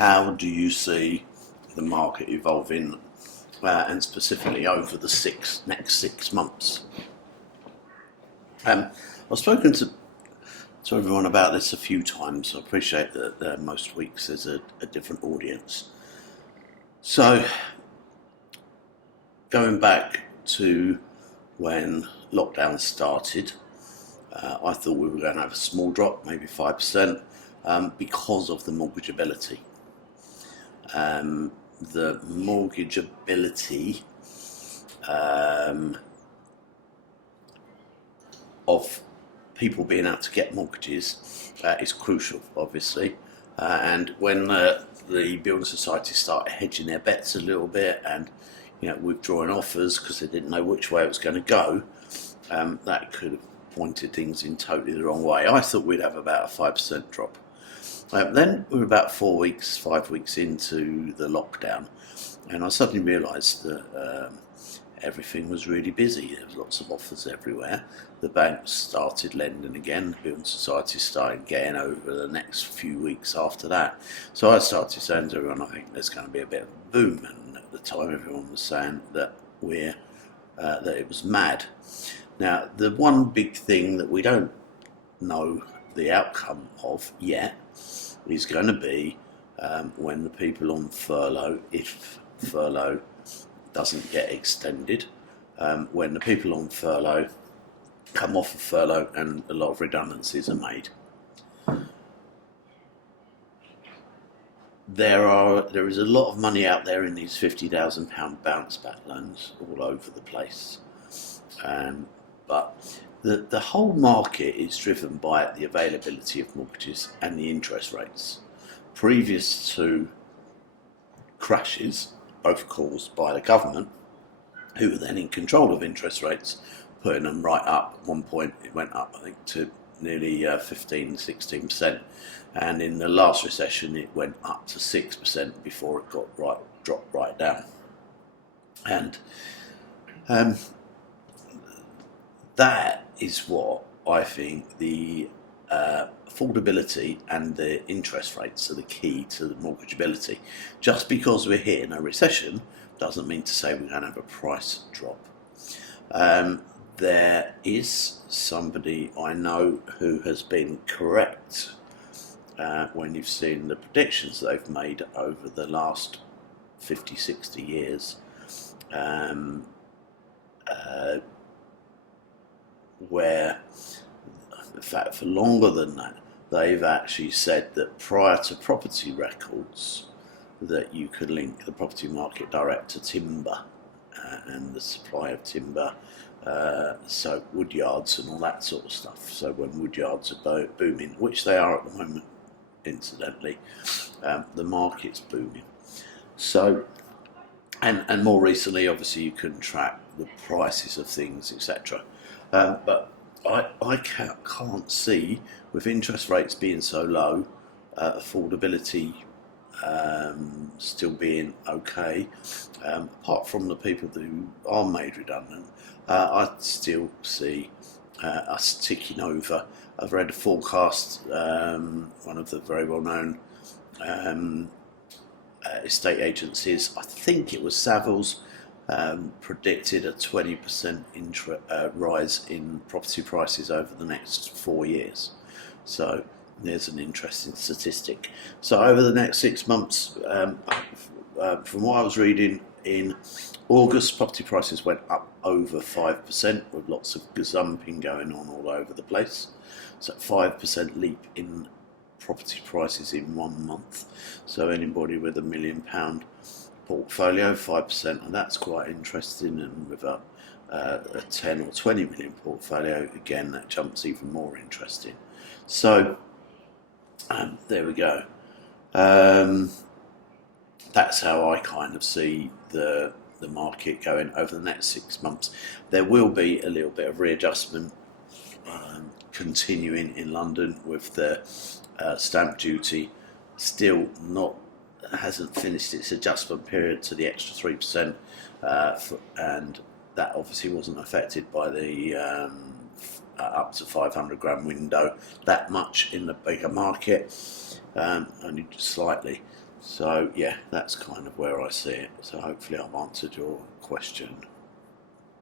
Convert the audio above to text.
how do you see the market evolving, and specifically over the next 6 months? I've spoken to everyone about this a few times. I appreciate that most weeks there's a different audience. So, going back to when lockdown started, I thought we were going to have a small drop, maybe 5%, because of the mortgageability. The mortgageability of people being able to get mortgages is crucial, obviously. And when the building societies started hedging their bets a little bit and withdrawing offers because they didn't know which way it was going to go, that could have pointed things in totally the wrong way. I thought we'd have about a 5% drop. Then we were about 5 weeks into the lockdown, and I suddenly realised that everything was really busy. There was lots of offers everywhere. The banks started lending again. The building societies started getting over the next few weeks after that. So I started saying to everyone, I think there's going to be a bit of a boom. And at the time, everyone was saying that that it was mad. Now, the one big thing that we don't know the outcome of yet is going to be when the people on furlough, if furlough doesn't get extended, when the people on furlough come off of furlough and a lot of redundancies are made. There is a lot of money out there in these £50,000 bounce back loans all over the place, but the whole market is driven by the availability of mortgages and the interest rates. Previous to crashes, both caused by the government, who were then in control of interest rates, putting them right up. At one point it went up, I think, to nearly 15-16%, and in the last recession it went up to 6% before it dropped right down. And that is what I think the affordability and the interest rates are the key to the mortgageability. Just because we're hitting a recession doesn't mean to say we're going to have a price drop. There is somebody I know who has been correct when you've seen the predictions they've made over the last 50-60 years, where, in fact, for longer than that, they've actually said that prior to property records, that you could link the property market direct to timber and the supply of timber, so wood yards and all that sort of stuff. So when wood yards are booming, which they are at the moment, incidentally, the market's booming. So, and more recently, obviously, you can track the prices of things, etc. But I can't see, with interest rates being so low, affordability still being okay, apart from the people who are made redundant. I still see us ticking over. I've read a forecast, one of the very well-known estate agencies, I think it was Savills, predicted a 20% rise in property prices over the next 4 years. So there's an interesting statistic. So over the next 6 months, from what I was reading, in August, property prices went up over 5%, with lots of gazumping going on all over the place. So 5% leap in property prices in 1 month. So anybody with £1 million portfolio, 5%, and that's quite interesting. And with a 10 or 20 million portfolio, again, that jumps even more interesting. So there we go. That's how I kind of see the market going over the next 6 months. There will be a little bit of readjustment continuing in London, with the stamp duty still hasn't finished its adjustment period to the extra 3%, and that obviously wasn't affected by the up to 500 grand window that much in the bigger market, only just slightly. So yeah, that's kind of where I see it. So hopefully I've answered your question.